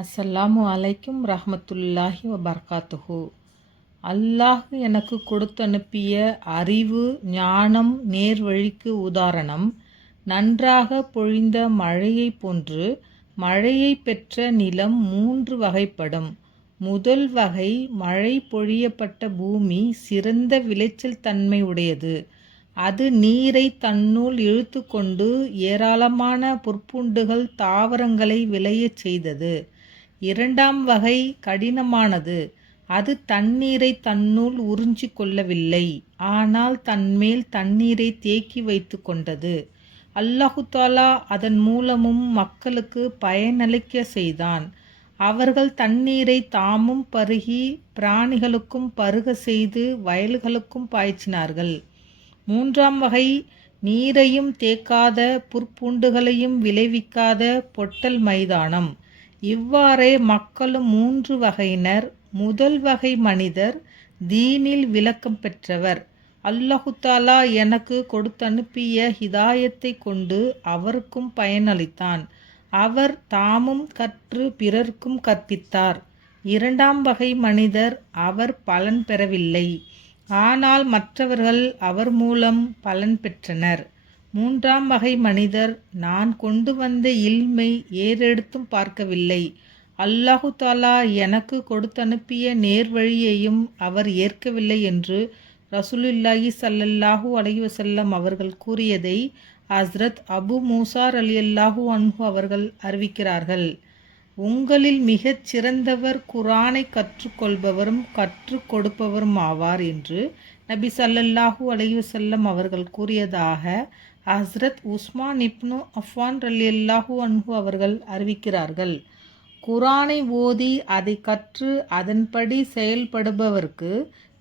அஸ்ஸலாமு அலைக்கும் ரஹ்மத்துல்லாஹி வபர்காத்துஹு. அல்லாஹ் எனக்கு கொடுத்தனுப்பிய அறிவு, ஞானம், நேர்வழிக்கு உதாரணம் நன்றாக பொழிந்த மழையை போன்று. மழையை பெற்ற நிலம் 3 வகைப்படும். முதல் வகை, மழை பொழியப்பட்ட பூமி சிறந்த விளைச்சல் தன்மை உடையது. அது நீரை தன்னுள் இழுத்து கொண்டு ஏராளமான புற்பூண்டுகள், தாவரங்களை விளையச் செய்தது. இரண்டாம் வகை கடினமானது. அது தண்ணீரை தன்னுள் உறிஞ்சி கொள்ளவில்லை, ஆனால் தன்மேல் தண்ணீரை தேக்கி வைத்து கொண்டது. அல்லாஹு தாலா அதன் மூலமும் மக்களுக்கு பயனளிக்க செய்தான். அவர்கள் தண்ணீரை தாமும் பருகி பிராணிகளுக்கும் பருக செய்து வயல்களுக்கும் பாய்ச்சினார்கள். மூன்றாம் வகை, நீரையும் தேக்காத புற்பூண்டுகளையும் விளைவிக்காத பொட்டல் மைதானம். இவ்வாறே மக்களும் 3 வகையினர். முதல் வகை மனிதர் தீனில் விளக்கம் பெற்றவர். அல்லாஹு தாலா எனக்கு கொடுத்தனுப்பிய ஹிதாயத்தை கொண்டு அவருக்கும் பயனளித்தான். அவர் தாமும் கற்று பிறர்க்கும் கற்பித்தார். இரண்டாம் வகை மனிதர், அவர் பலன் பெறவில்லை, ஆனால் மற்றவர்கள் அவர் மூலம் பலன் பெற்றனர். மூன்றாம் வகை மனிதர், நான் கொண்டு வந்த இல்மை ஏறெடுத்தும் பார்க்கவில்லை. அல்லாஹு தாலா எனக்கு கொடுத்தனுப்பிய நேர்வழியையும் அவர் ஏற்கவில்லை என்று ரசூலுல்லாஹி ஸல்லல்லாஹு அலைஹி வஸல்லம் அவர்கள் கூறியதை ஹஸ்ரத் அபு மூசா ரலியல்லாஹு அன்ஹு அவர்கள் அறிவிக்கிறார்கள். உங்களில் மிகச் சிறந்தவர் குர்ஆனை கற்றுக்கொள்பவரும் கற்றுக் கொடுப்பவரும் ஆவார் என்று நபி ஸல்லல்லாஹு அலைஹி வஸல்லம் அவர்கள் கூறியதாக ஹஸ்ரத் உஸ்மான் இப்னு அஃபான் ரலியல்லாஹு அன்ஹு அவர்கள் அறிவிக்கிறார்கள். குர்ஆனை ஓதி அதை கற்று அதன்படி செயல்படுபவருக்கு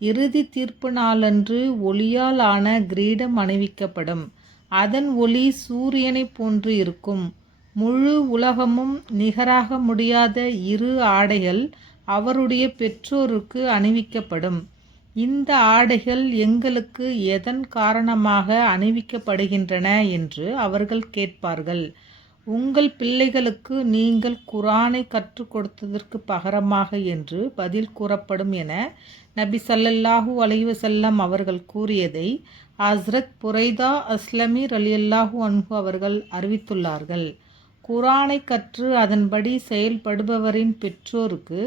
இறுதி தீர்ப்பு நாளன்று ஒளியால் ஆன கிரீடம் அணிவிக்கப்படும். அதன் ஒளி சூரியனை போன்று இருக்கும். முழு உலகமும் நிகராக முடியாத 2 ஆடைகள் அவருடைய பெற்றோருக்கு அணிவிக்கப்படும். இந்த ஆடைகள் எங்களுக்கு எதன் காரணமாக அணிவிக்கப்படுகின்றன என்று அவர்கள் கேட்பார்கள். உங்கள் பிள்ளைகளுக்கு நீங்கள் குர்ஆனை கற்றுக் கொடுத்ததற்கு பகரமாக என்று பதில் கூறப்படும் என நபி ஸல்லல்லாஹு அலைஹி வஸல்லம் அவர்கள் கூறியதை ஹஸ்ரத் புரைதா அஸ்லமி ரலியல்லாஹு அன்ஹு அவர்கள் அறிவித்துள்ளார்கள். குர்ஆனை கற்று அதன்படி செயல்படுபவரின் பெற்றோருக்கு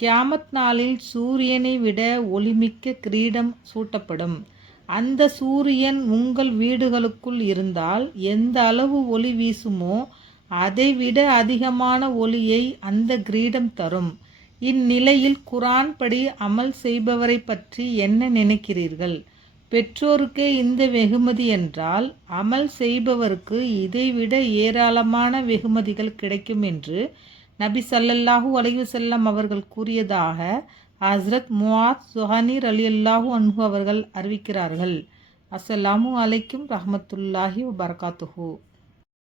கியாமத் நாளில் சூரியனை விட ஒளிமிக்க கிரீடம் சூட்டப்படும். அந்த சூரியன் உங்கள் வீடுகளுக்குள் இருந்தால் எந்த அளவு ஒளி வீசுமோ அதைவிட அதிகமான ஒளியை அந்த கிரீடம் தரும். இந்நிலையில் குர்ஆன் படி அமல் செய்பவரை பற்றி என்ன நினைக்கிறீர்கள்? பெற்றோருக்கே இந்த வெகுமதி என்றால் அமல் செய்பவருக்கு இதைவிட ஏராளமான வெகுமதிகள் கிடைக்கும் என்று நபி ஸல்லல்லாஹு அலைஹி வஸல்லம் அவர்கள் கூறியதாக ஹஸ்ரத் முஆத் ஜுஹனி ரலியல்லாஹு அன்ஹு அவர்கள் அறிவிக்கிறார்கள். அஸ்ஸலாமு அலைக்கும் ரஹ்மத்துல்லாஹி வபர்காத்துஹு.